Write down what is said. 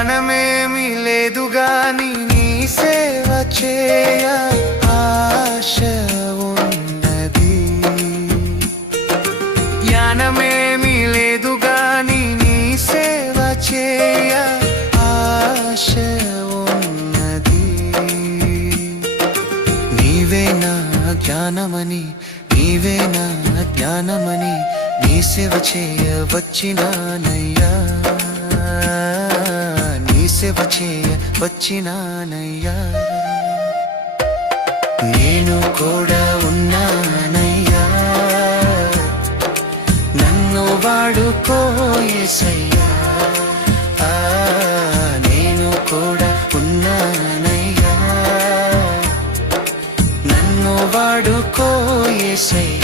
జ్ఞానమేమి లేదు గాని నీ సేవ చేయ ఆశ ఉన్నది. జ్ఞానమేమి లేదు గాని నీ సేవ చేయ ఆశ ఉన్నది. నీవే నా జ్ఞానమని, నీవే నా జ్ఞానమని నీ సేవ చేయ వచ్చినానయ్యా, నీ సేవ చేయ వచ్చినానయ్యా. నేను కూడా ఉన్నానయ్యా, నన్ను వాడుకో యేసయ్యా. నేను కూడా ఉన్నానయ్యా, నన్ను వాడుకో యేసయ్యా.